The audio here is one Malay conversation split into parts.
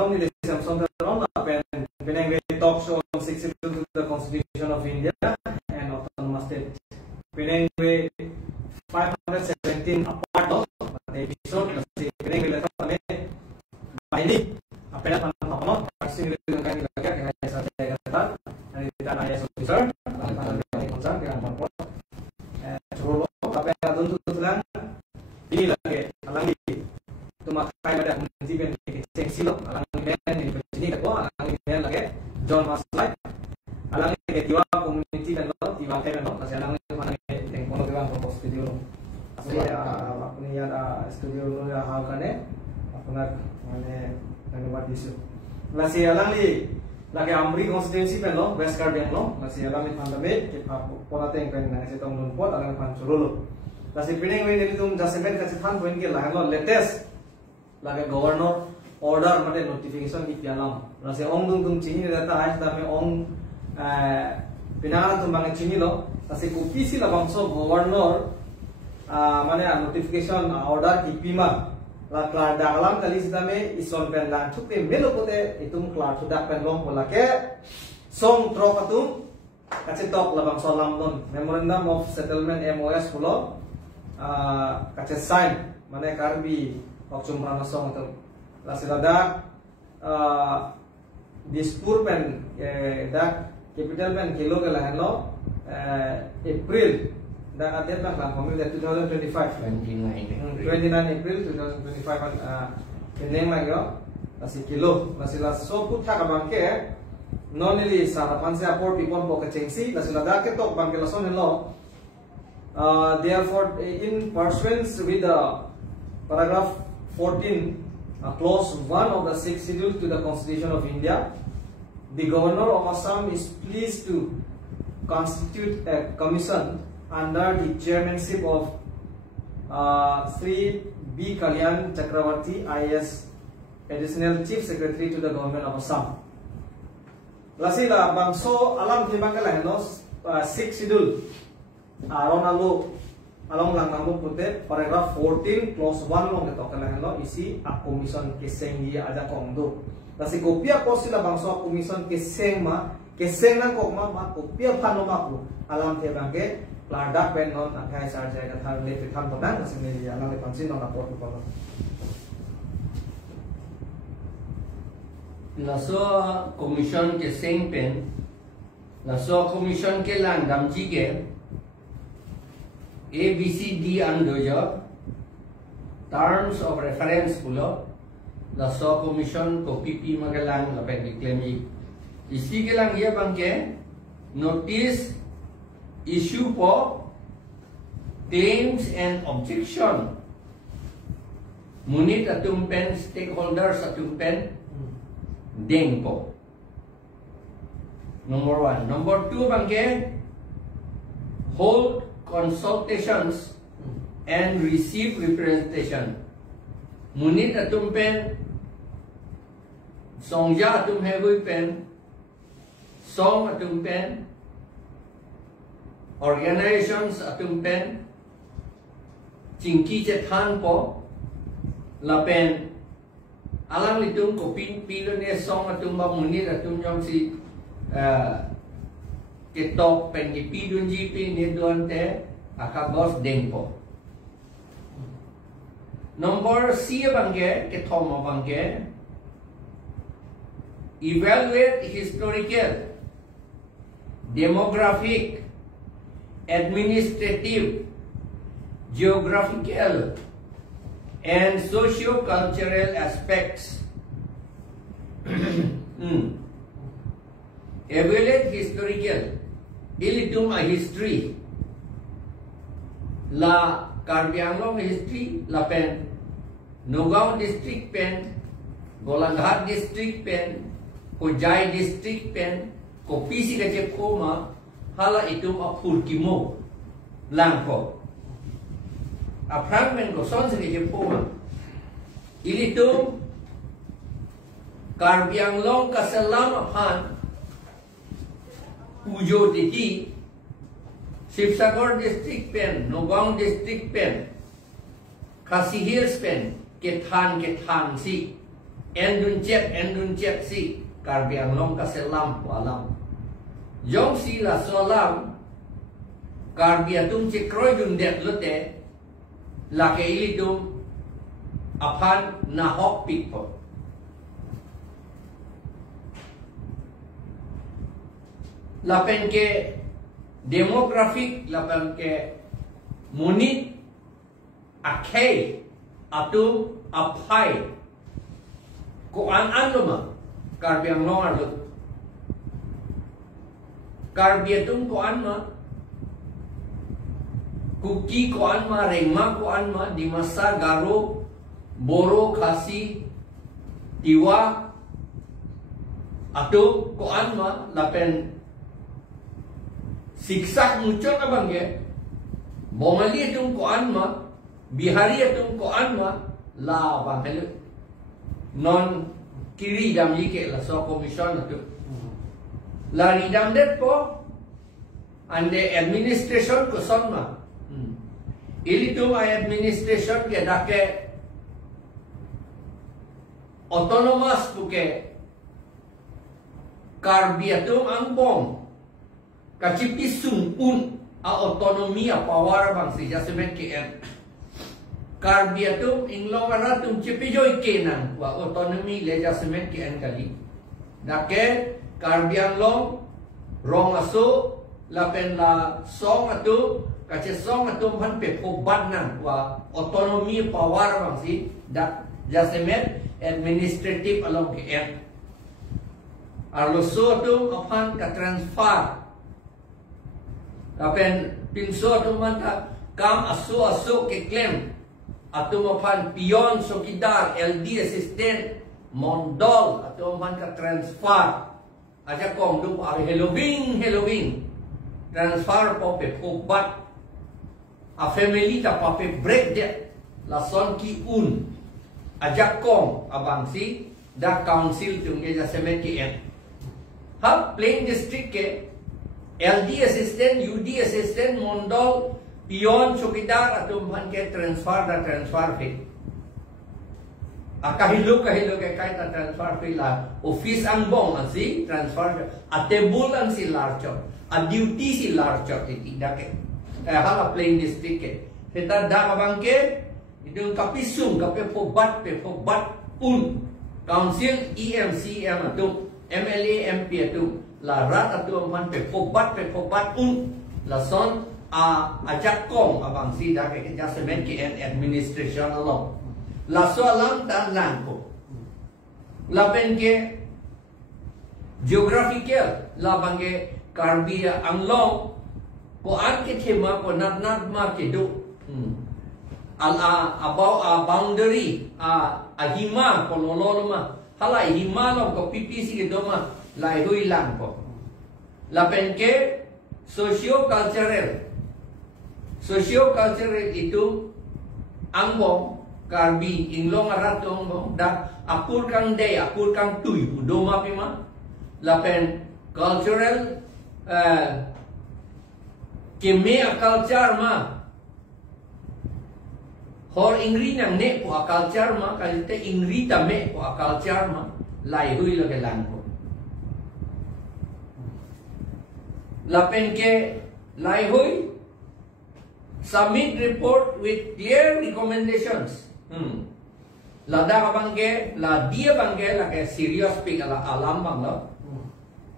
From the Samsung when talks on 62 to the Constitution of India and autonomous state. When 517 part of the episode, when we left by me, a pen of passing the kind of and it IS officer, ini lagi, alangi tu makai pada municipal kecil silap, alangi band ini begini kan, alangi band lagi, John Maslay, alangi ketiwa community kan lo, tiwa kan lo, masih alangi mana yang kono tiwa kompos studio lo, asli apa ni ada studio lo ya hal kan apa nak mana yang buat isu, masih alangi lagi Amri constituency kan lo, West Garden lo, masih alangi pandemi, kita pola tengkan nasi tong lumpur, alangi pancuru lo. Kasi pining we nili tum jasemen kasi than point ke lahlo latest lage governor order mate notification di pialam nasi ong tum chini data ais da me ong pinang tum bang chini lo kasi kupisi la bangso governor mane notification order di pima la klar dalam kali sidame ison pen lang thuk te melo pote itum klar sudah pen long pola ke song tro katum kasi tok la bangso lamdon memorandum of settlement MOS pulo kaca sign mana karbi waktu merana song itu lasilada dispur pen dak capital pen kilo ke lah lo April dak ada tak lah pemilu 2025 29 April 2025 ini lagi masih kilo lasilah so putra kabangke nonili sarapan saya por pipon po kecengsi lasilada ketok bangke lason lo. Therefore, in pursuance with paragraph 14, clause 1 of the 6th schedule to the Constitution of India, the Governor of Assam is pleased to constitute a commission under the chairmanship of Sri B. Kalyan Chakravarti, IAS, Additional Chief Secretary to the Government of Assam. Lasila bangso alam timbangkalah no 6th schedule. Along lang namu pute paragraph 14 clause 1 long ketok kan lo isi a commission keseng dia aja kongdo kasi kopia ko sila bangso a commission keseng nang kok ma kopia phano ma ku alam the bangke plada pen non akai sar jai ka thar le pithan bonan kasi ni dia alam le pansin non apot ko laso commission keseng pen laso commission ke lang damji ke ABCD andojo terms of reference pulo la so commission ko PP magalang la pen claim isi ke lang ya bangke notice issue po claims and objection munit atum pen stakeholders atum pen deng po number 1 number 2 bangke hold consultations and receive representation. Munit atum pen, songja atum heavy pen, song atum pen, organizations atum pen, cingki cethan po, la pen, alang litum kopin pilon e song atum ba munit atum jom si ketok pen gipi dun jipi ni duan te akabos dengpo. Nomor C bangke ketom bangke evaluate historical, demographic, administrative, geographical and socio-cultural aspects. Evaluate historical. Ilitum a history. La Karbi Anglong history la pen. Nogao district pen. Golaghat district pen. Kojai district pen. Kopisi kaje koma. Hala itum a purkimo. Langko. A fragment ko son se kaje koma. Ilitum Karbi Anglong kasalam apan. Ujo Titi, Sibsagar district pen, Nogong district pen, Khasi Hills pen, Kethan si, endun chet si Karbi Anglong ka selam po alam yong si la solam Karbi atum che kroy dun det lote la ke ilidum apan na hok pik po lapen ke demografik lapen ke munit akhai atum apai ko an luma Karbi Anglong arlut Karbi atum ko an ma kuki ko an ma rengma ko an ma dimasa garo boro khasi tiwa atum ko an ma lapen siksak muncul abang ye Bomali atum ko an ma Bihari atum ko an ma la bang helu non kiri dam yike la so commission atum la ridam det po ande administration ko son ma ilitum ay administration ke dake autonomous puke Karbi atum ang bom kacipisung un a autonomia power bang si jasmen KN Karbi atum inglong aratum cipijoy kenan wa autonomi le jasmen KN kali dake Karbi Anglong rong asu lapen la song atu kace song atum han pe pobat nan wa autonomi power bang si dak jasmen administrative along KN arlo so atum apan ka transfer Kapen pinso atum manta kam asu ke claim atum apan pion sokidar LD assistant mondol atum man ka transfer aja kong du ar Halloween transfer po pe pobat a family ta pa pe break de la son ki un aja kong abang si da council tung ge jasmen ki en ha plain district ke LD assistant, UD assistant, mondol, pion, chokidar, atum han ke transfer fee. Kahilo ke kahit na transfer fee la office ang bong ang si transfer atebul ang si larcho, a duty si larcho iti dake. Hala plain district ke. Kita da kabang ke idung kapisung kape pobat un council EMCM atum MLA MP atum la rat atu man pe pobat un la son a ajak kong abang si da ke jasmen ki administration along la so alam tan lang ko la pen ke geographical la bange Karbi Anglong ko an ke thema ko nat ma ke do about a boundary a hima ko loloma hala hima lo ko PPC ke do ma lai hui lang po lapen ke socio-cultural itu angbong Karbi Inglong aratong bong da akur kang tuy udoma pima lapen cultural keme culture ma hor ingri nang ne po culture ma kalite ingri ta me po culture ma lai hui lo ke lang po lapen ke lai hui submit report with clear recommendations lada kabangge la dia bangge la ke serious pig ala alam bang lo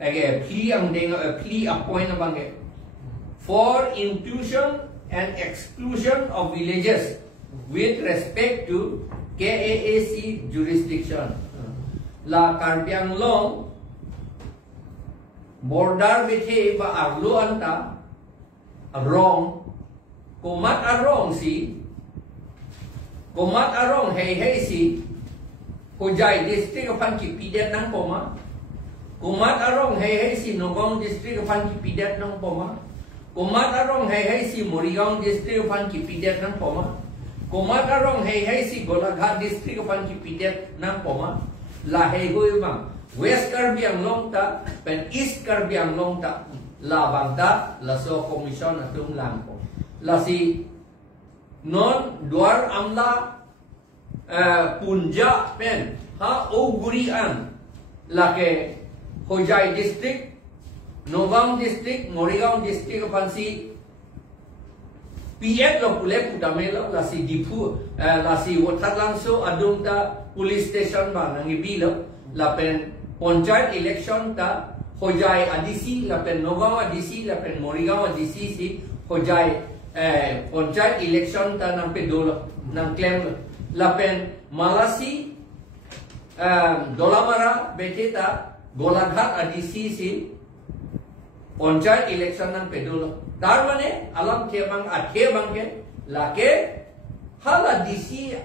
age plea ang deng plea appoint bangge for inclusion and exclusion of villages with respect to KAAC jurisdiction la Karbi Anglong border bethe ba arlo anta wrong kumat arong hey si kujai district apan ki pidat nang poma kumat arong hey si Nogong district apan ki pidat nang poma kumat arong hey si Morigaon district apan ki pidat nang poma kumat arong hey si Golaghat district apan ki pidat nang poma la hey hoy bang West Karbi Anglong ta pen East Karbi Anglong ta la bang ta la so commission atum lang po la si non duar amla punja pen ha Ogurian lake Hojai district, Nogam district, Morigaon district pansi PF lo pule putamelo la si dipu la si water langso adung ta police station ba nang ibilo la pen panchayat election ta Hojai ADC la pen Nogam ADC la pen Morigaon ADC si Hojai panchayat election ta nang pedolo nang claim la pen Malasi Dolamara beteta Golaghat ADC si panchayat election nang pedolo dar mane alam ke bang athe bang ke lake hala DC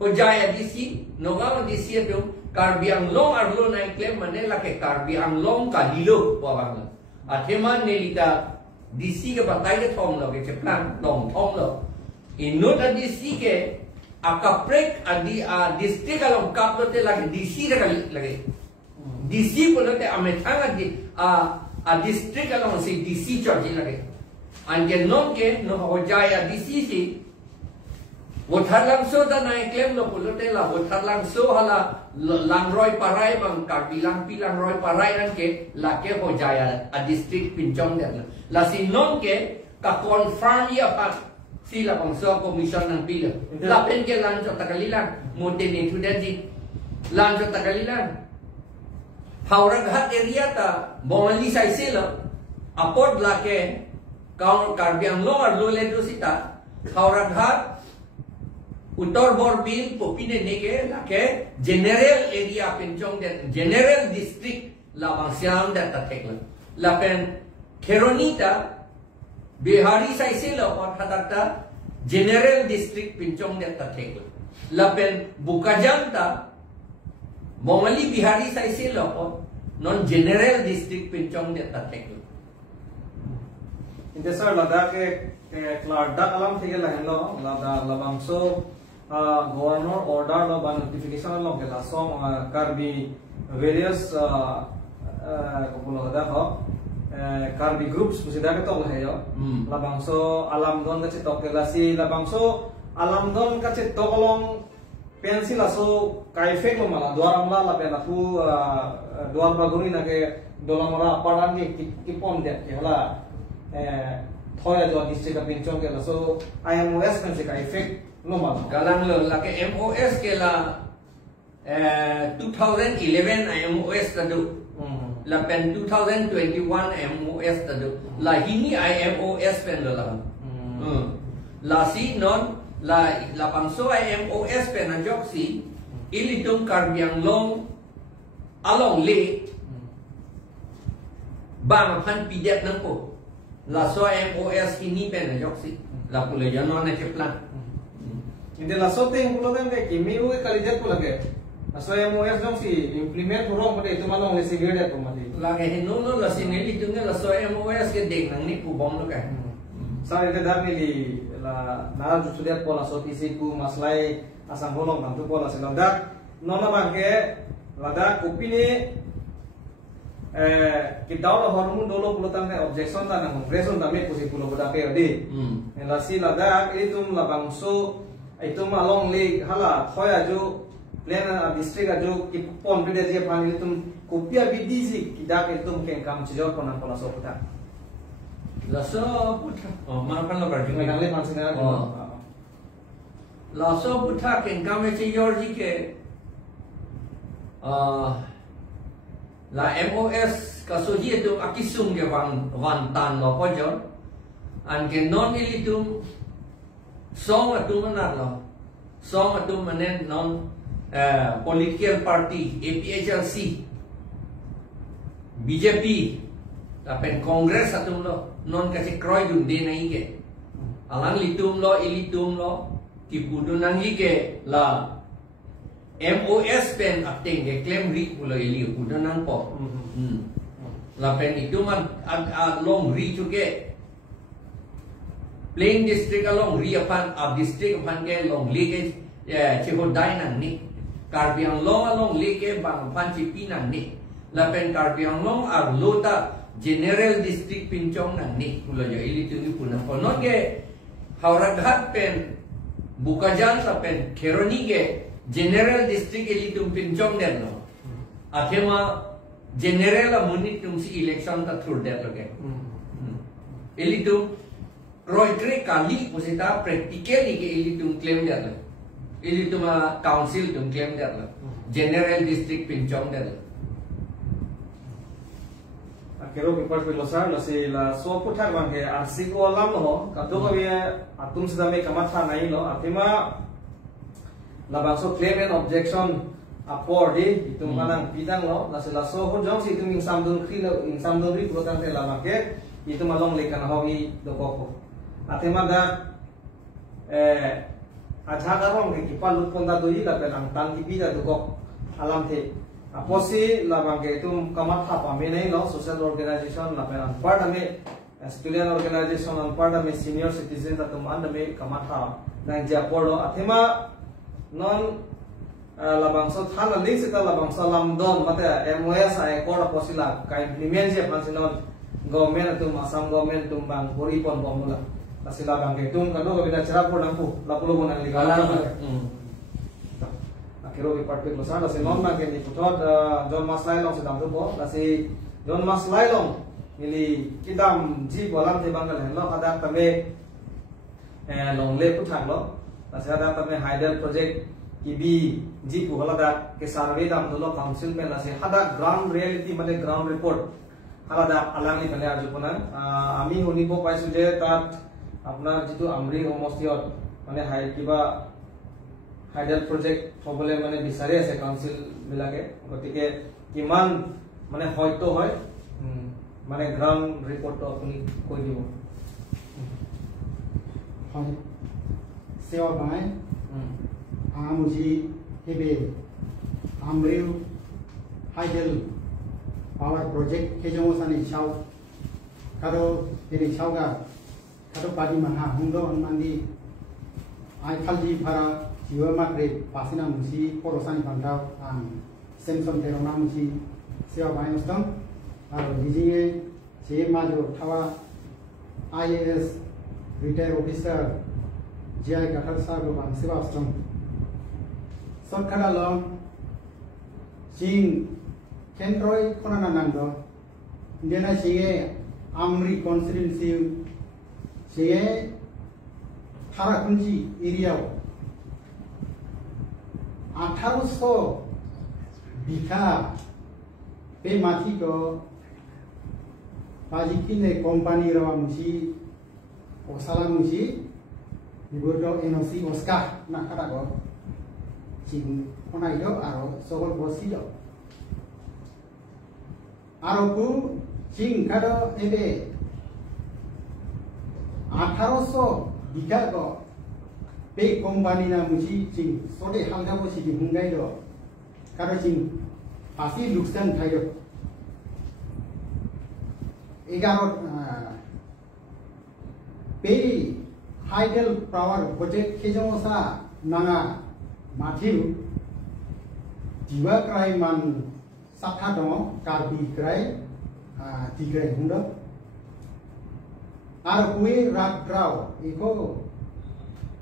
Hojai DC Nogam DC tu Karbi Anglong arlo naik claim mane lake Karbi Anglong ka dilo pa bang athe man nelita DC ke batai ke thong lo ke cheplan long thong lo inut DC ke akaprek adi district along kap lo te lage DC lage DC ko lo te amethanga di district along si DC charge lage Anke non ke no Hojai DC si water langso da naik claim lo pulote la water langso hala langroi parai bang kabilang pilang roi parai anke la ke Hojai district pinjong de la si non ke ka confirm ya pa si la bangso commission ng pila la pen ke lanjo takalilang mote ni tudadi lanjo takalilang Hauraghat area ta Bomali sai selo apod la ke Kaun Karbi Anglong arlo ledo sita Hauraghat Uttar Borbil popine nege lake general area penchong de general district la bangsiam de tatekla la pen Keronita Bihari sai selo or hadakta general district penchong de tatekla la pen Bukajanta Bomali Bihari sai selo or non general district penchong de tatekla Inte sir Ladakh ke Ladakh alam thige lahelo Ladakh labangso governor order lo ba notification lo ke lasom Karbi various Ladakh ho Karbi groups pusida ke to laheyo labangso alam don ke tok lasi labangso alam don ka che tokolong pensi laso kaifek lo mala dwaramla la penaku dwar baguri na ke dolamora paran ke kipon de ke hala thoya jo district ka pinchong ke so IMOS kan se ka effect no mal galang lo la ke MOS ke la 2011 IMOS tadu la pen 2021 MOS tadu la hini IMOS pen lo la la si non la pangso IMOS pen anjok si ilitung Karbi Anglong along le bang pan pidet nang po la so MOS ini pen joksi la pula jano na cheplan inde la so te pulo den de kimi u kalijat pula ke la so MOS jong si implement ro ko de tumalong le sigede to mali la ke no la sineli tunga la so MOS ke dek nang ni ku bom lo ka sa ide dar ni li la na ju sudet pola so tisi ku maslai asam bolong bantu pola selandak nona bangke Ladakh opini kita orang hormon dulu pulau tangke objection tanah kongreson tame kusi pulau bodake odi. Elasi Ladakh itu labangso itu malong leg hala thoya jo plan district ajo kipon bide dia pan itu kopia bidisi kita itu mungkin kam cijor konan pola sopta. Laso putra mana lo berjumpa Dengan le mansina. Laso putra ken kam cijor jike la MOS kasuji itu akisung ke wantan lo pojor an ke non ilitum song atu mana lo song atu mana non political party APHLC BJP tapi kongres atu lo non kasih kroy dun de nai ke alang ilitum lo tipudu nangi ke la MOS pen acting ke claim ri pulo ili udah nang po la pen itu man long ri juga plain district along ri apan district apan ke long li ke Hodai nang ni Karbi Anglong along li ke bang pan cipi nang ni la pen Karbi Anglong lota general district pinchong nang ni pulo jo ili tu ni puna konon ke Hauraghat pen Bukajan la pen Keroni ke general district elitum pinchong der no athema general amuni tum si election ta through der loge elitum roitre kali posita practically ke elitum claim der lo elitum council tum claim der lo general district pinchong der Kero ki part pelosar lasi la so putar bang ke arsik olam ho kato ko ye atum sedame kamatha nai lo atima la bang so claim and objection apor di itum kanang bidang lo lasi la so ho jong si itum insam dun khri lo insam dun ri protan te la make itum along lekan ho ni do ko atima da aja karong ki palut ponda do yi la pelang tang ki bida do ko alam the aposi labang ke tum kamatha pamene no social organization la peran part ame student organization on part ame senior citizen ta tum andame kamatha nang ja polo athema non labang so thana link sita labang so lamdon mate MOS ai kor posila ka implement je pansinon government tum asam government tum bang poripon bomula asila bang ke tum kano ko bina chara podang pu lapulo bonang ligala Kero ki part pelosar lasi non na ke ni putot John Maslay long sedang tu bo lasi John Maslay long ili kidam ji bolam te bangal hen lo kada tame long le puthang lo lasi kada tame Hydel project ki bi ji pu hala da ke survey dam lo council pe lasi hada ground reality mane ground report hala da alang ni kale aju puna ami honi bo paisu je tat apnar jitu amri homostiot mane hai kiba Hydel project hobole mane bisari ase council bilage gotike kiman mane hoyto hoy mane ground report to apuni koi dibo hoy sewa bai amuji hebe amriu Hydel power project kejongo sani chau karo eri chau ga karo padi maha hundo mandi ai khalji phara Jiwa makre pasina musi korosan pantau Samson terona musi sewa bayi nostam aro dijinge je majo thawa IAS retired officer GI gathar sa go bang sewa nostam sorkara long sing kentroi konana nando indena singe amri constituency singe tharakunji area 1800 बिखा पे माथी को पाजिकी ने कंपनी रवा मुसी ओसाला मुसी बिबुरदो एनओसी ओस्का ना खड़ा को चिन कोनाइदो आरो सगल बसिदो आरो कु चिन खादो एबे 1800 बिखा को पे कंपनी ना मुसी चिन सोडे हालगा बसि हुंगाइदो कारो चिन पासी लुक्सान थायो 11 पे Hydel power project kejongosa nanga mathiu jiwa krai man sakha dong karbi krai tigrai hundo ar kui rat draw iko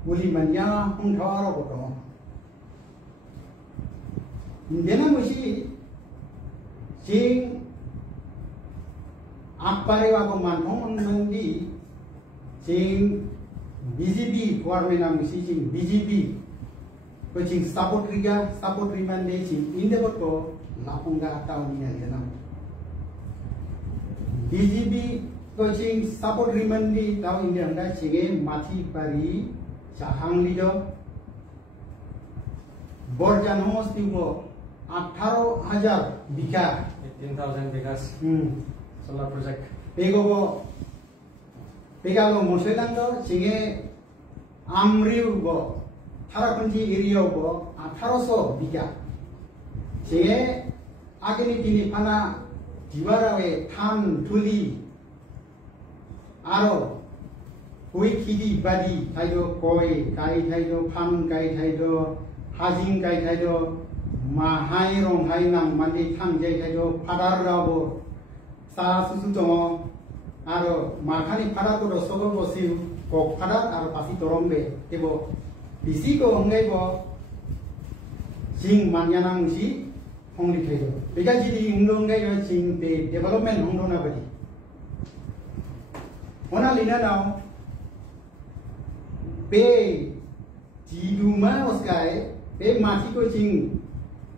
uli manya hung tharo boto indena musi sing apare wa ko manthong nandi sing BJP government musi sing BJP ko sing support riman ne sing indebot ko lapunga taun ni na BJP ko sing support riman ni taun ni anda singe mathi pari Sahang lijo Borjan hosti ko 18,000 bika 18,000 bigas solar project pego lo mosedando singe amriu go tharakunji area go 1800 bika singe agini tini pana diwarawe tham thuli aro koi khidi badi thaido koi kai thaido pham kai thaido hajing kai thaido ma hai rong hai nang mandi tham jai thaido phadar rabo sa susu to aro ma khani phadar ko sogol bosi ko phadar aro pasi torombe ebo bisi ko hongai bo jing manyana musi hongli thaido bega jidi ungdong ga yo jing be development hongdo na badi ona lina now be jiduma oskai be mati ko jing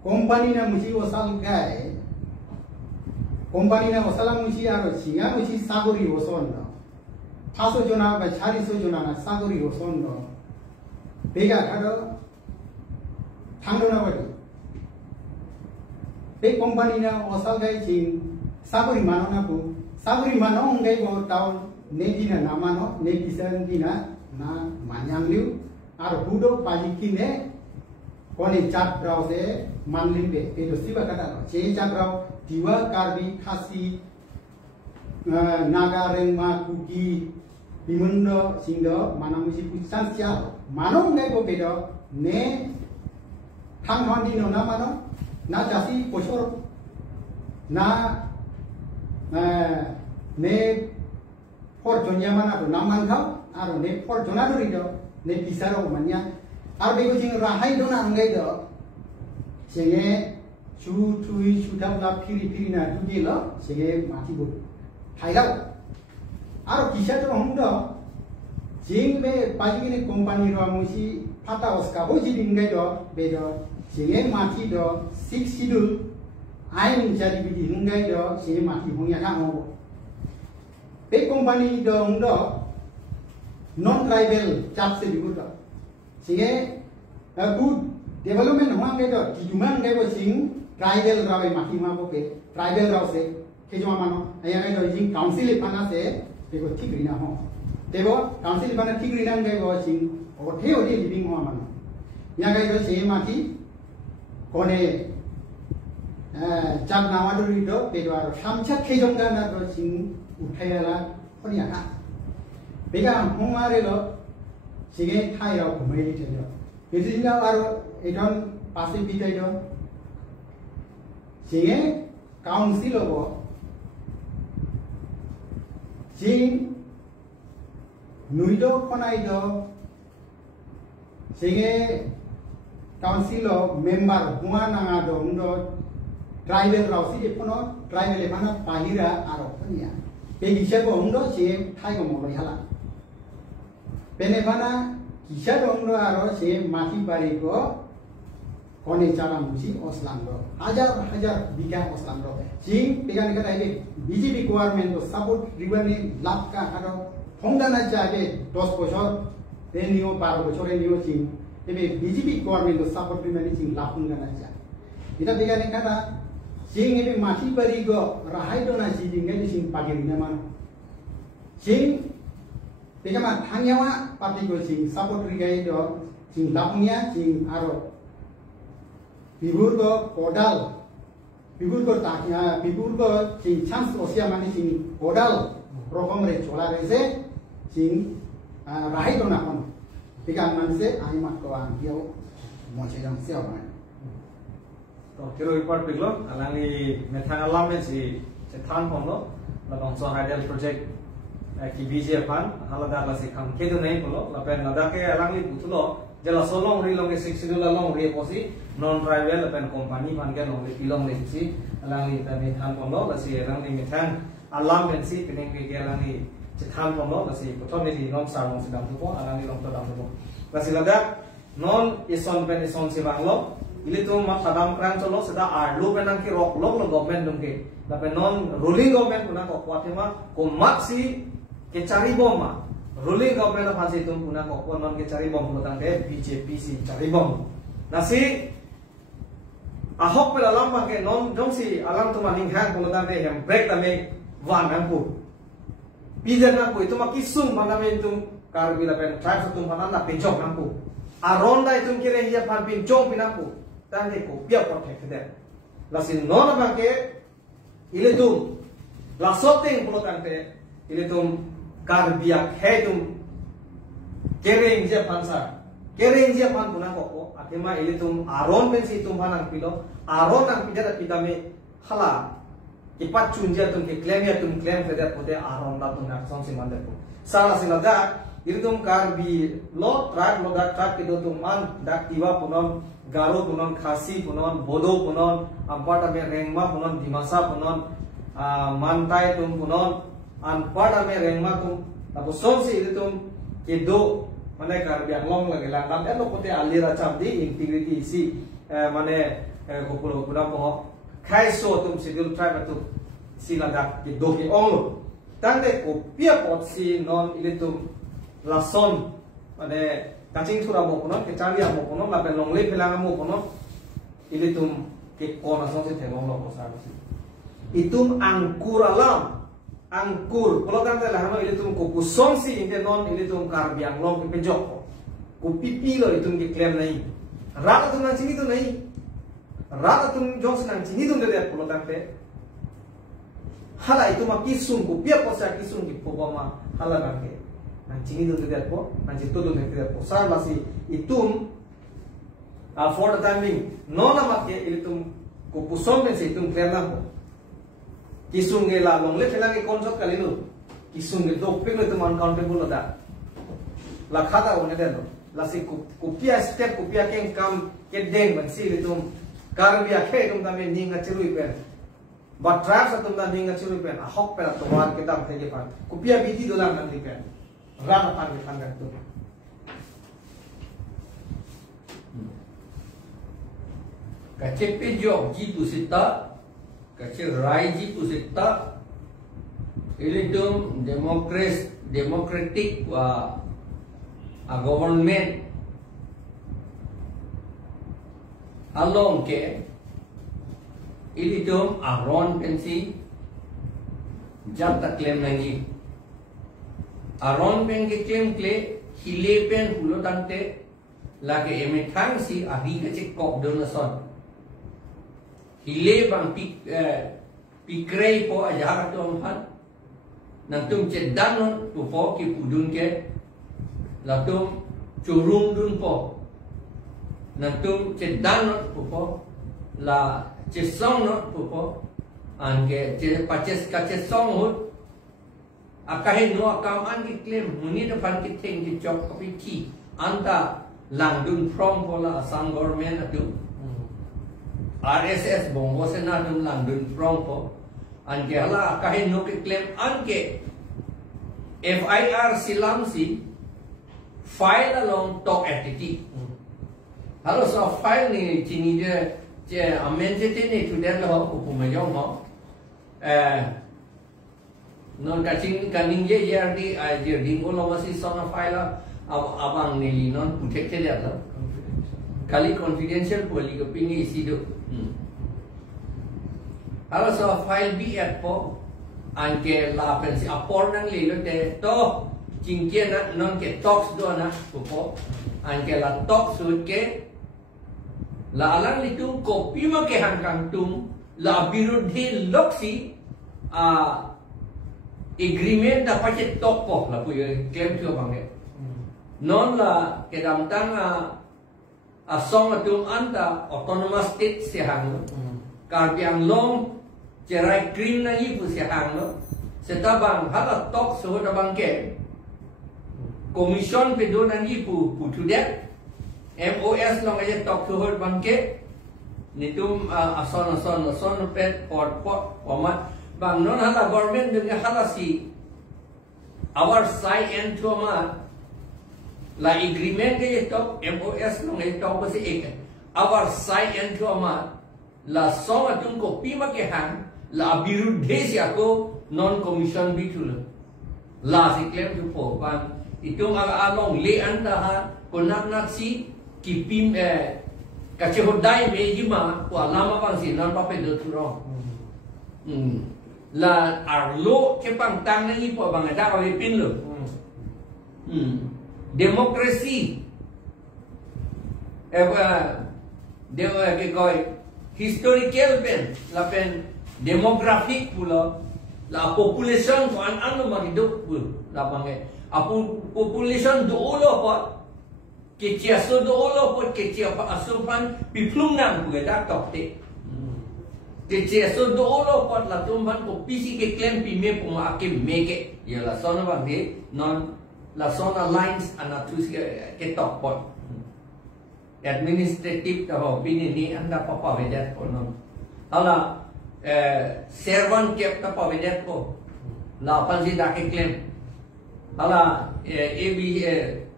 company na musi osal gai company na osala musi aro singa musi sagori oson no paso jona ba chari so jona na sagori oson no bega kado thangdo na badi be company na osal gai jing sagori mano na bu sagori mano ngai bo town ne dina namano ne kisan dina na manyang liu aro budo paliki ne kone chat brau se manling be edo siba kata no che chat brau diwa karbi khasi naga rengma kuki bimundo singdo manamusi pusan sia mano ngai bo bedo ne thang hon dino na mano na jasi posor na ne por jonya mana to naman khau aro ne por jona do rido ne pisaro manya ar be ko jing rahai do na angai do sege chu thui chu dam la phiri phiri na du di lo sege mati bu thai lau aro kisa to hong do jing be paji ne company ro musi phata oska bo ji dingai do be do sege mati do 6 schedule ain jadi bi dingai do sege mati hongya ka ho be company dong do non tribal chap se dibu do singe good development hong ke do kijuman ke bo sing tribal rawe mati ma bo pe tribal raw se ke joma mano aya ke do jing council e pana se be ko thik rina ho debo council e pana thik rina ke bo sing o the o di living ho mano ya ke do se mati kone chap na wa do ri do be do samcha ke jong ga na do sing uthayala khoniya ha bega hongare lo sige thaira khumai li thelo bezina aro edon pase bitai do sige council lo jing nuido khonai do sige council lo member huma nanga do ndo tribal rausi de phono tribal le phana pahira aro khoniya Bagi siapa orang tu si thai ko mo hala. Penefana kisah orang tu aro si mati bari ko kone cara musi oslam do. Hajar biga oslam do. Sing pegang kata ini BJP government to support river ni lap ka aro hongdana jabe 10 bosor renio 12 bosor renio sing. Tapi BJP government to support river ni sing lap hongdana ja. Kita pegang kata sing ini mati bari go rahai do na si dingai sing pagi ni mana sing pegama thangyawa parti go sing support rigai do sing lapnya sing aro bibur go kodal bibur go taknya bibur go sing chance osia mani sing kodal rokom re chola re se sing rahai do na kon pegam man se ai mat ko ang dio mo che dang sia ma तो Kiro report Piglo अलांगी मेथान अलाम में सी थान पोंलो लबंग सो hydel project की बीजे फान हलदा लसे खम केदो नहीं पोलो लपेन नदा के अलांगी पुतलो जला सोलोंग री लोंगे 6 शेड्यूल लोंग री पोसी नॉन ट्राइबल लपेन कंपनी फान के लोंग री पिलोंग री सी अलांगी तने थान पोंलो लसे अलांगी मेथान अलाम में सी पिनेंग के अलांगी थान पोंलो लसे पुतो में दी नॉन सार मोसी दाम तो अलांगी लोंग तो दाम तो लसे लदा नॉन इसन पेन इसन से बांगलो Ili tu mak sadam kran cholo seda arlu penang ki rok lok lo government dum ke tapi non ruling government kuna ko kwatema ko maksi ke cari bom ruling government la phase tum kuna ko non ke cari bom lotang de BJP si cari bom nasi ahok pela lamba ke non jong si alam tu maning hang ko lotang de hem break tame wan hang pu pijan na ko itu makisung maname tum kar bila pen tribe tum manana pejok hang pu aronda itum kire hiya pan pin jong pinapu tande ko pia protect der lasin non bangke ile tum la soteng polotante ile tum kar biak hedum kereng je pansa kereng je pan puna ko atema ile tum aron pen si tum hanang pilo aron ang pidara pidame hala ipat chunja tum ke claim ya tum claim feder pote aron da tum na som si mande ko sala silada iritum Karbi lo tribe lo dak tribe itu tum an dak Tiwa punon Garo punon Khasi punon Bodo punon ampata me Rengma punon Dimasa punon Mantai tum punon ampata me Rengma tum tapo sonsi iritum kedo mane Karbi Anglong lagi lang lam elo kote alira cham di integrity si mane kopulo punan po khai so tum schedule tribe tu si ladak kedo ke ong tangde kopia pot si non iritum lason mane kacing thura mo kono ke chalia mo kono la pe longle pelanga mo kono ilitum ke kona so se thengong lo kosa itum angkuralam angkur kalau kan la hano ilitum ko kusonsi inte non ilitum karbiang long ke pejok ko pipi lo itum ke claim nai rata tum nang chini tu nai rata tum jos nang chini tum de kalau kan pe hala itum akisum ko pia posa kisum ki pobama hala kan ke Cini tu tidak po, nanti tu tidak po. Saya masih itum, for the time being, nona makke itum kupuson mensi itum clear na po. Kisung gela longle pelang konsep kali lu, kisung gel dok ping itum uncountable ada. Lakhada one deno, lasi kupia step kupia keng kam kedeng mensi itum karbia ke itum tame ninga cerui pen. But traps itum tame ninga cerui pen, ahok pen atau war kita tege pan. Kupia biti dolar nanti pen. Rana panggil tu. Kacil pejok ji pusita, kacil rai ji pusita. Ini tu democratic government along ke. Ini tu aron pensi jata claim lagi. Aron pen ke claim kle hile pen hulo tante lage emethang si ahi ke cek kop donason hile bang pikrei po ajar tu amhan nantum cedan tu po ki pudun ke latum curung dun po nantum cedan tu po la cesong tu po ange paces kacesong hut akahin no akaman ki claim muni depan ki thing ki job kapi ki anta langdun from pola Assam government atu RSS bongo sena dum langdun from po anke hala akahin no ki claim anke FIR silamsi file along talk attitude halo so file ni chini je amended ni tu den lo ko pumayong ho non kacing kaning ye di aja dingo lo masih sona file abang nili non protected ya lah kali confidential poli ko pini isi do halo so file bi at po anke la pensi apor nang lilo te to jingke na non ke talks do na po anke la talks sud ke la alang litu kopi ma ke hangkang tum la birudhi loksi agreement dapat cek tokoh lah punya claim tu bang eh. Non lah kedam tang asong atung anda autonomous state sehang karbiang long cerai krim lagi pun sehang lo. Setabang halat tok sudah bang ke komision pedo lagi pu tu dek MOS long aja tok sudah bang ke nitum ason pet pot omat. Bang non hala government dengan hala si our side and to ma la agreement ke top MOS long ke top se ek our side and to ma la song atung ko pima ke han la birudhe si ako non commission bitul la si claim tu po bang itung along le anda ha konak si kipim kacehodai mejima ko lama bang si non pa pe do turong la arlo ke pang tang ni po bang ada oleh pin lo demokrasi dewa ke koi historical pen la pen demographic pula la population ko an magi hidup pula la bang apu population do lo po ke chia so do lo po ke chia pa asupan piplung nang bu da tok te Kecil so dolo pot la tumban ko pisi ke claim pi me puma akim meke ya la sono bang de non la zona lines anatus ke tokpot administrative taho bini ni anda papa vedet ko non hala servan kep ta pavedet ko la pansi da ke claim hala ab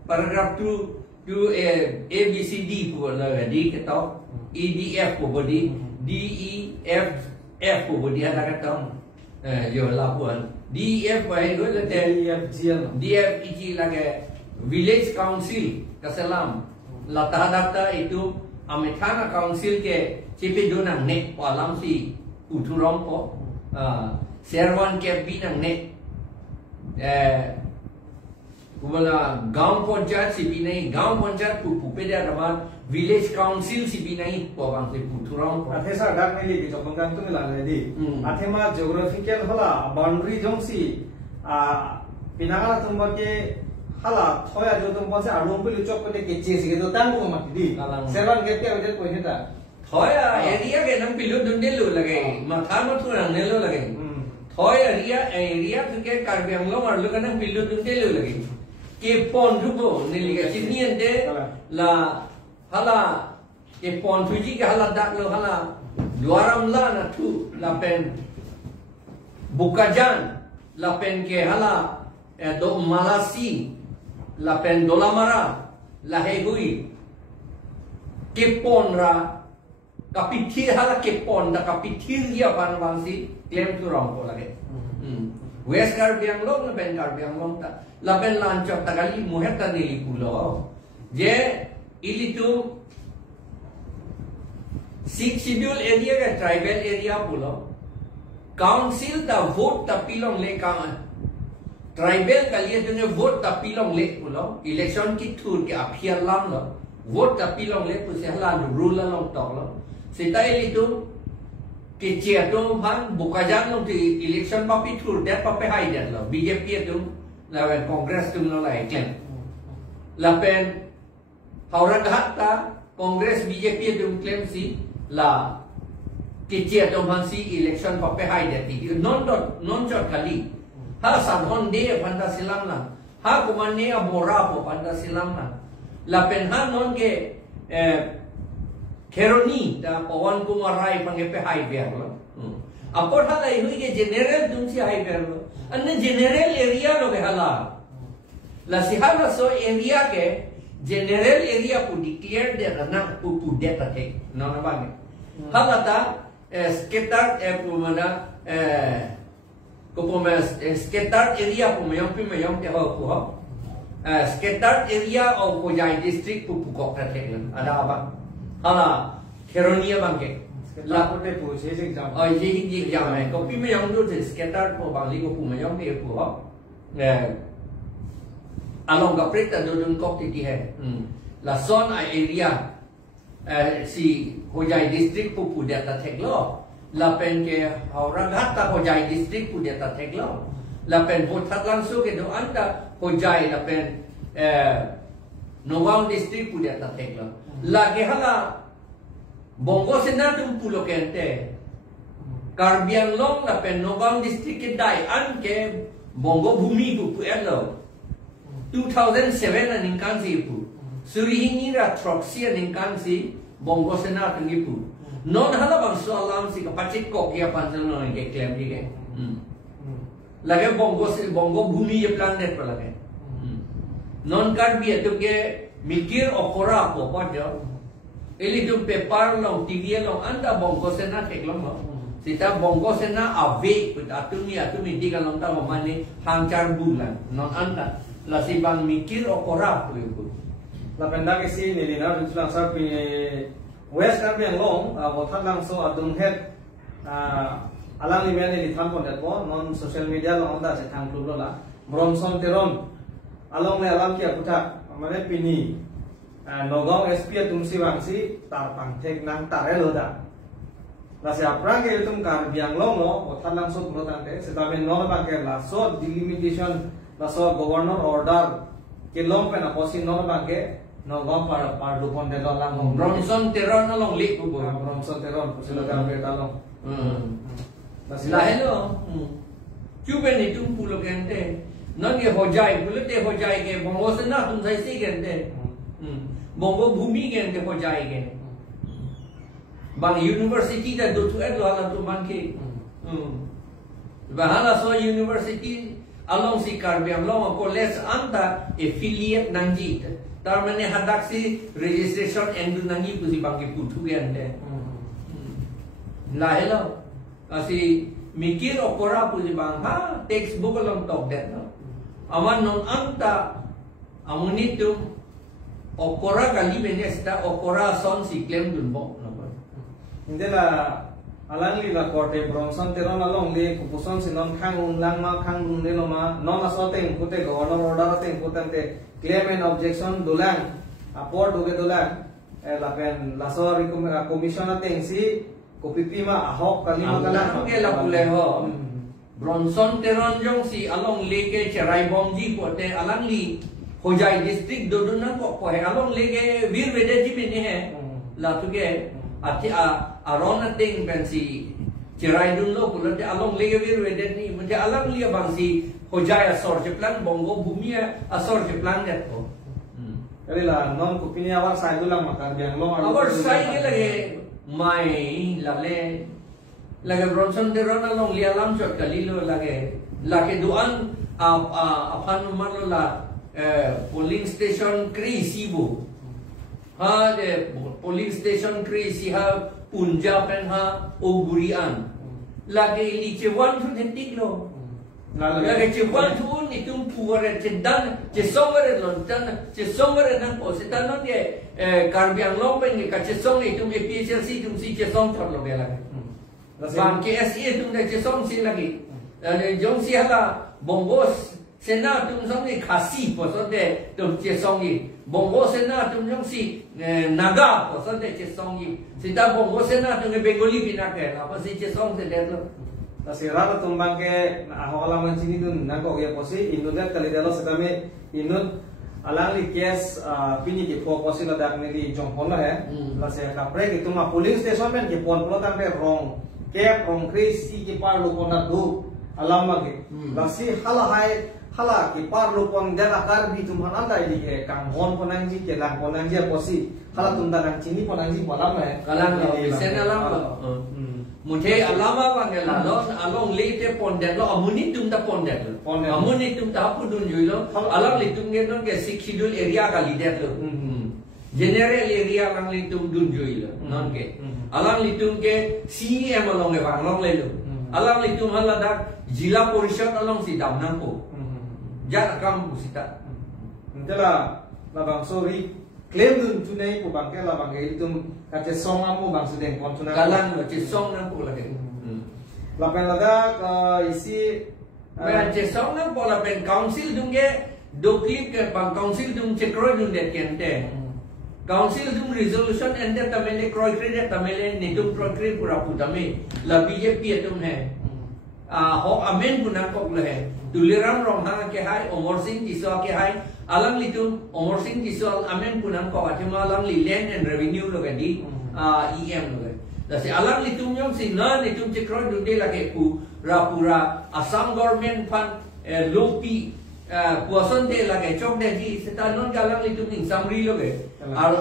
paragraph 2 abcd ko la di ke to edf ko bodi def ko bodi ada ka to yo la puan def ba go la def la ke village council kasalam la tahadata itu amethana council ke cipe donang nek alam si uturong ko servan ke binang nek kumala gaon panchayat si binai gaon panchayat pupeda raman village council si binai ko bang si uturong ko athesa dak meli ki jobang tu mila ledi athema geographical hala boundary jongsi pinagala tumba ke hala thoya jo tum pase alum pelu chok ko ke chesi ke to tang ko mat di servan get ke wede ko heta thoya area ke nam pilu dundelu lage matha mathu rang nelo lage thoya area ke karbiang lo mar lo kana pilu dundelu lage ke pon rubo neliga sinien de la hala ke pon tuji ke hala dak lo hala luaram la na tu la pen bukajan la pen ke hala do malasi la pen dolamara la hegui kepon ra kapitir hala kepon da kapitir dia pan bangsi claim tu rong ko lage west karbiang long la pen karbiang long ta la pen lanchok tagali muheta nili pulo je ili tu six schedule area ka tribal area pulo council da vote ta pilong le ka tribal kalian dengan vote tapi long lek pulau election ki tur ke appear lam lo vote tapi long lek pun sehlan rule long tok lo setai itu ke chia tu han bukajan long ti election papi tur dat papi hai dat lo BJP tu lawan congress tu lo lai claim lapen hauran hatta congress BJP tu claim si la ke chia tu han si election papi hai dat ti non jot kali ha sabon de panda silam na ha kumane abora po panda silam na la pen ha non ke kheroni da pawan kumarai pange pe hai ver lo apor hala hui ke general dunsi hai ver lo anne general area lo ke hala la sihala so area ke general area pu declare de na pu data ke no na bang hala ta skater pu mana Kopomas skater area pumayong ke ho skater area of Kojai district pupukok ratheklan ada apa hala Keronia bangke la pote pu se jam je jam hai ko pumayong do skater po bangli ko pumayong ke pu ho along ka preta do dun kok ti hai la son area si Kojai district pupu data theklo lapen ke Auranghatta Kojai district pu dia tak teglo lapen votat langsung ke do anda Kojai lapen Nogam district pu dia tak teglo lagi hala Bongo senatum pulo kente Karbiang long lapen Nogam district ke dai an ke Bongo bumi pu elo 2007 aningkan si pu Surihini ra Troxia aningkan si Bongo senatum ipu non hala bang soalan si kapacit kok ya panjang non ke claim ni ke lagi bongo bumi ye planet pa lagi non kan bi tu ke mikir okora ko pa jo eli tu paper long tv long anda bongo sena tek long sita bongo sena ave put atumi di kalong ta mamani hangcar bulan non anda la si bang mikir okora ko la penda ke si ni na lang sa pi West Karbiang long botat lang so adung head alang ni mene li tham pon dat po non social media long da se thang klub lo la bromson teron along le alam ki aputa mane pini Nogam SP tumsi bangsi tar pangthek nang tare lo da la se apra ke tum Karbiang long lo botat lang so protante se ta ben no ba ke la so delimitation la so governor order ke long pe na posin no ba ke Nogam par lupon de lang Bronson teron along lik po Bronson teron sila gambe talong la hello Cuban itu pulo kente non ke hojai pulut te hojai ke bongo sena tum sai si gen de bongo bumi gen de hojai gen bang university da do tu ed lo ala tu man ke bahala so university along si Karbi Anglong college anta affiliate nangji tar mane hadak si registration endu nangi pusi bangki putu gen de la hello asi mikir okora pusi bang ha textbook along tok det no aman non anta amunitum okora kali benesta okora son si claim dun bo no Indela alang lila korte Bronson teron along le kupuson sinon khang lang ma khang le no ma non asoteng kute governor order teng kutante claim and objection dulang aport doge dulang lapen lasor commission teng si kopipi ma ahok kali magala ke la pule ho Bronson teron jong si along le ke cherai bomji ko te alang li hojai district doduna ko he along le ke vir vedeji bene he la tu ke ati arona ting pensi cerai dulu pulau dia along lagi wirweden ni macam alang liya bangsi hojai asor jeplang bongo bumi asor jeplang dia tu. Kali lah non kupini awak saya dulu makan yang long. Awak saya ni lagi mai lagi Bronson teron along liya lam cot kali lo lagi duan apa nomor lo la polling station krisi bu. Ha de polling station krisi ha Punjab dan ha Ogurian lagi li cewan tu tentik lo lagi cewan tu ni tum puare cedan cesongare lontan cesongare nang posita non ye Karbi Anglong pen ni ka cesong ni tum PHLC tum si cesong thot lo bela ban KSE tum de cesong si lagi jong si hala bongos sena tum song ni khasi poso de tum cesong ni bongo sena tum jong si naga poso de cesong ni sita bongo sena tum Bengali pina ke apa si cesong se de lo Nasi rata tumbang ke ahok alaman sini dun nangko ya posi indonet kali dalo setame indon alang li kes pini ke posi la dak meri jongpon la hai la se kapre ke tuma polling station men ke pon polo tampe rong ke rong krisi ke par lo pona du alama ke la si hala hai hala ke par lo pon dela Karbi tumhan anda ini ke kang hon ponangji ke lang ponangji posi hala tunda nang chini ponangji polam hai kalang lo sen alam lo मुझे अलावा वांगे लालो अलॉन्ग लेते पोंडे लो अमुनी तुम ता पोंडे लो अमुनी तुम ता पुडुन जुइलो अलॉन्ग ले तुम गेनो के सिक्सिडुल एरिया का लीडर लो जनरल एरिया अलॉन्ग ले तुम दुन जुइलो नॉन के अलॉन्ग ले तुम के सीएम अलॉन्ग के वांगलोंग ले लो अलॉन्ग ले तुम हला दा जिला परिषद अलॉन्ग सी दामनां को जा काम बुसिता इंतला labang sorry claim dun tunai ko bangke labang itum kace song amu bang sudeng kon tunai kalang lo ci song nang ko lagi lapen laga isi ben ci song nang ko lapen council dung ge do clip ke bang council dung ci kroy dung det kente council dung resolution ende tamele kroy credit tamele nitum kroy credit pura putame la BJP tum hai ho amen punang ko le hai tuliram rong ha ke hai Omar Singh Kiswa ke hai alang litum Omar Singh Kiswa amen punang ko atima alang li land and revenue lo gadi EM lo gadi dasi alang litum yong si na litum chekro dunde lage pu rapura Assam government fund lopi puason de lage chok de ji seta non galang litum ning samri lo gadi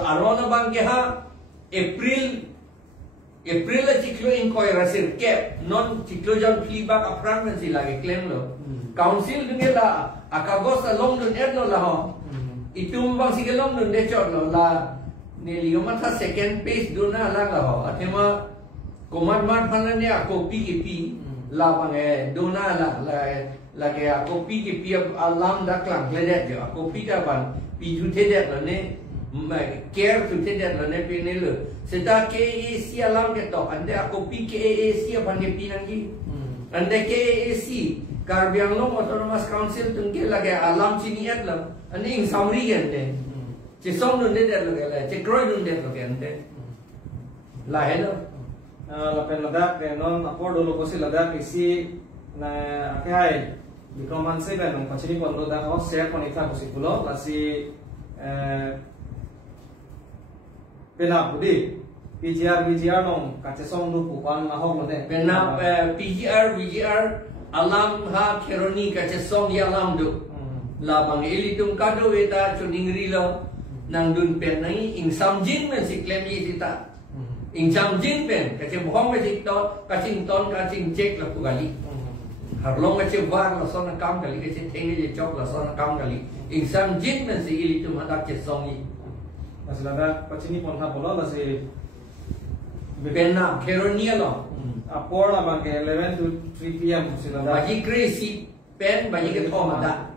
arona bang ke ha April la ciklo inkoy rasir cap non ciklo jan feedback aprang nan si lagi claim lo council dunge la akagos along dun etno la ho itum bang si gelong dun de chot lo la ne lioma tha second page duna la la ho athema command mat phanan ne copy kp la bang e duna la ke copy kp alam da klang le de jo copy ta ban pi ju the de lo ne care tu tidak lane pinelu seta KAC alam ke to ande aku PKAC apa ne pinangi ande KAC Karbi Anglong Autonomous Council tungke lage alam sini atlam ande ing samri ande che song nun de lage la che kroy nun de lage ande la hello la pen ladak ke non apor dulu kosi ladak isi na akai dikroman se ben non pachini pondo da ho share konita kosi pulo lasi pena budi PGR nong kace song du pupan na hok lode pena PGR VGR alam ha keroni kaca song ya alam du la bang ilitum kado eta chuningri lo nang dun pen nai ing samjin men si klem yi sita ing samjin pen kaca bohong me sito kacing ton kacing cek la pugali har long kaca war la sona kam kali kaca tengi je chok la sona kam kali ing samjin men si ilitum hadak kaca song yi masalahnya pacini pon ha bola masih Bena keronia lo. Apor lah bang 11 to 3 PM sila. Bagi crazy pen bagi ke thom ada.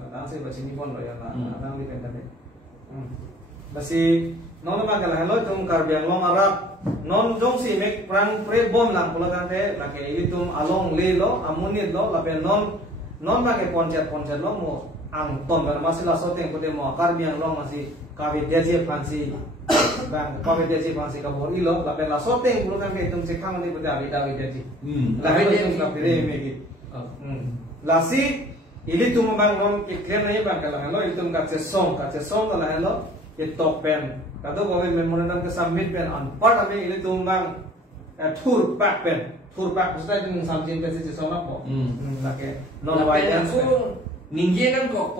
Kadang saya baca ni pon lo ya lah. Kadang di pen tadi. Basi non bang kalau hello tum karbiang long Arab non jong si mek prang pre bom lang pula kan te lake itu along le lo amunit lo lapen non bang ke poncet lo mo ang tom masih lah soteng pute mo karbiang long masih kabe deje pansi bang kabe deje pansi kabor ilo lapen la soteng pula kan ke tum sekang ni pute ali deje lapen tum kapire megi lasi ili tum bang non ke klem nahi bang kalau hello itu kace song la hello ke top pen kado ko memorandum ke submit pen on part ame ili tum bang tour back usai dengan samjin pen se sona po lake non violence Ninge kan kok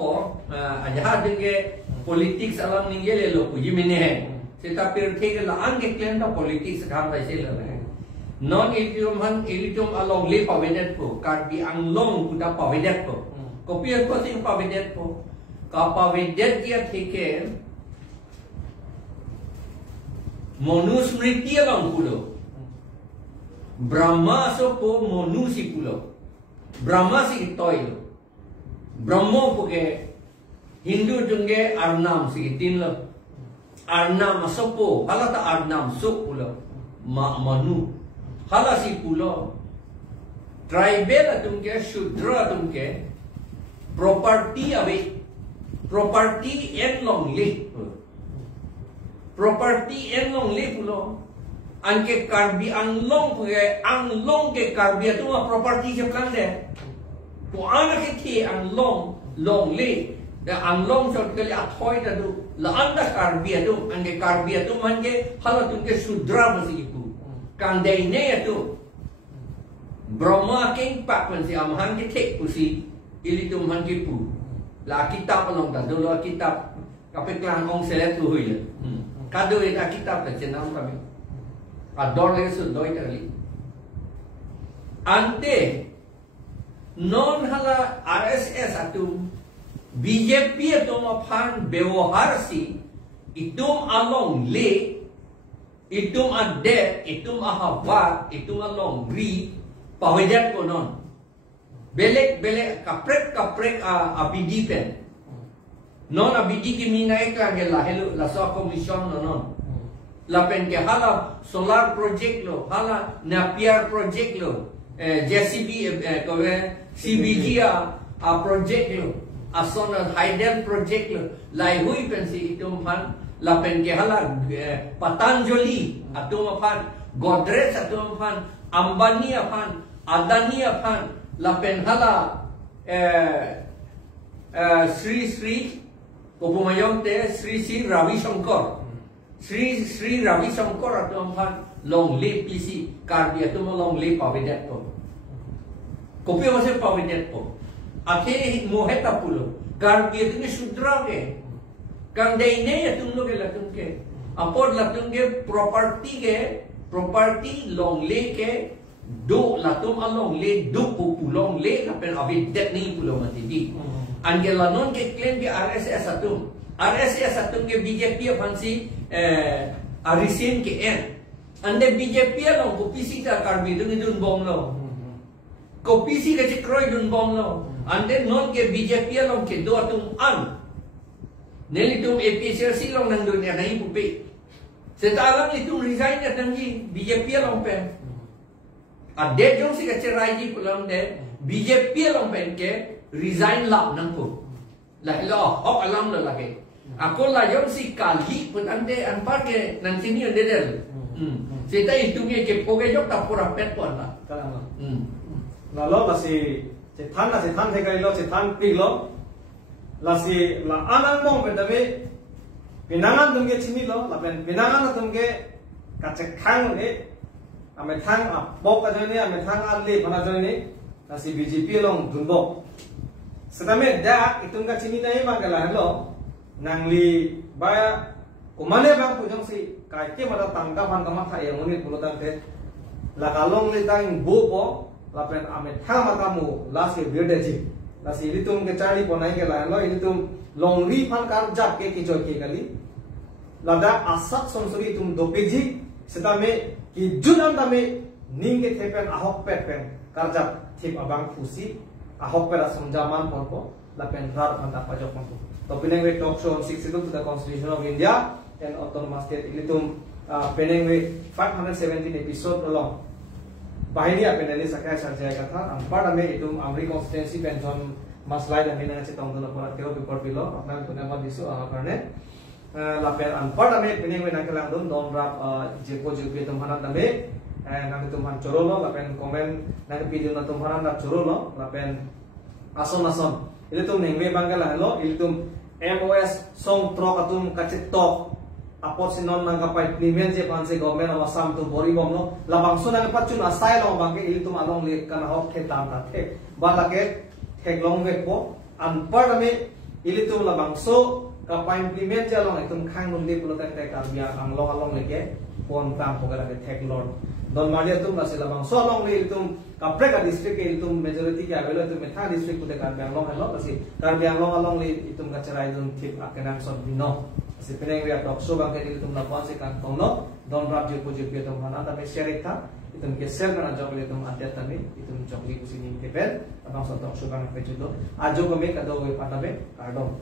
aja dengan politik salam ninge le lo puji mene hai seta per thek la ang ke claim da politik sekarang baise le non ilitum along le pavedet po kar bi ang long kuda pavedet po kopi ko sing pavedet po ka pavedet dia theke monusmriti along pulo brahma so po monusi pulo brahma si toilo Brahmo puke Hindu jungge Arnam sigitin lo Arnam asopo halata Arnam sok pulo manu hala si pulo tribal atumke Shudra atumke property ave property en long le pulo anke karbi anglong ke karbi atuma property je plan de to anak ke ang long le da ang long shot kali athoy da du la anda karbi adu ange karbi adu manje hala tunke Shudra masi ipu kang dai ne adu Brahma king pak man si amhan ke tek pusi ili tum han ke pu la kitab long da do la kitab kape klang ong selet tu hui kado ita kitab da chenam kami ador le su doi tali ante non hala RSS atum BJP atum aphan ବ୍ୟବହାର si itum along le itum ade itum ahawat itum along ri pawejat ko non belek kaprek abidi pen non abidi ki minai ka gela hello la so commission non la pen ke hala solar project lo hala Napier project lo JCB CBG project lo asona Hydel project lo lai hui pensi itum pan la pen ke hala Patanjali atum pan Godrej atum pan Ambani pan Adani pan la pen hala Sri Kopumayong te Sri Ravi Shankar Sri Ravi Shankar atum pan long le PC karbi atum long le pavedet to kopi masih pavedet to akhirnya moheta pulo karbi atum Shudra ke kang dai ne atum lo ke latum ke apod latum ke property long le ke do latum along le do pulong le kapen avedet ni pulo matidi angela non ke claim ke RSS atum ke BJP fansi arisin ke en ande BJP lo kopi si ka karbi dun bom lo kopi si ka chikroy dun bom lo ande non ke BJP lo ke do atum an neli tum APCRC lo nang dun ya nai pupi setalang itu resign ya tangi BJP lo pen ade jong si ka cherai ji pulang de BJP lo pen ke resign la nang pu la lo hok alam lo lagi aku la jong si kali pun ande anpar ke nang sini ande del Sita itu ke poge jok tak pura pet pun lah. Kalau lalu masih cetan sekali lo cetan pig lo, lasi la anang mong betabe pinangan tumge cini lo, lapen pinangan tumge kacek kang ni, ame thang bok aja ni, ame thang ali pana aja ni, nasi BJP long dunbok. Setame dak itung ka cini nai magalah lo nangli baya kumane bang pujang si kai ke mata tangkapan kamat yang unit pulutan te la kalong li tang bupo la pen amet tha matamu la se birdeji la si litum ke chari ponai ke la lo litum longri phan kar jak ke kichoi ke kali lada asat sonsori tum dopeji setame ki junam tame ning ke thepen ahok pet pen karjak thip abang fusi ahok pera samjaman ponpo la pen rar manta pajok ponpo to pineng we talk show on 62 to the Constitution of India and autonomous state ilitum peneng we 517 episode along bahaya peneli sakai sarjaya katha ampar ame itum amri constituency pension maslai dan mina che tong dona porat kero report bilo apna tunama disu karne la pen ampar ame peneng we nakelang don don rap jepo jepe tumhanan ame nang tumhan chorolo la pen comment nang video na tumhanan rap chorolo la pen ason ilitum nengwe bangala lo ilitum MOS song trok atum kacit tok apot sinon nang kapai nimen je panse government of Assam tu bori bom no labang so nang pachun asai lo bangke ilitum along le kana hok the tam ta the balake thek long ve po anpar me ilitum labang so kapai implement je long itum khang nun de pulo tak tak arya anglong along le ke pon tam pogala ke thek lord don maria tum la sila bang so long le ilitum kapreka district ke ilitum majority ke avelo tum metha district pude kan bang long hello kasi kan bang long along le itum kacharai dun tip akenam so dino si peneng ria talk show bang ke ilitum la pon se kan tongno don rap je puji ke tum hana ta share ta itum ke share kana job le tum atia ta me itum chokli kusini ke pel abang so talk show bang pe judo ajo ko me kado we patabe kardom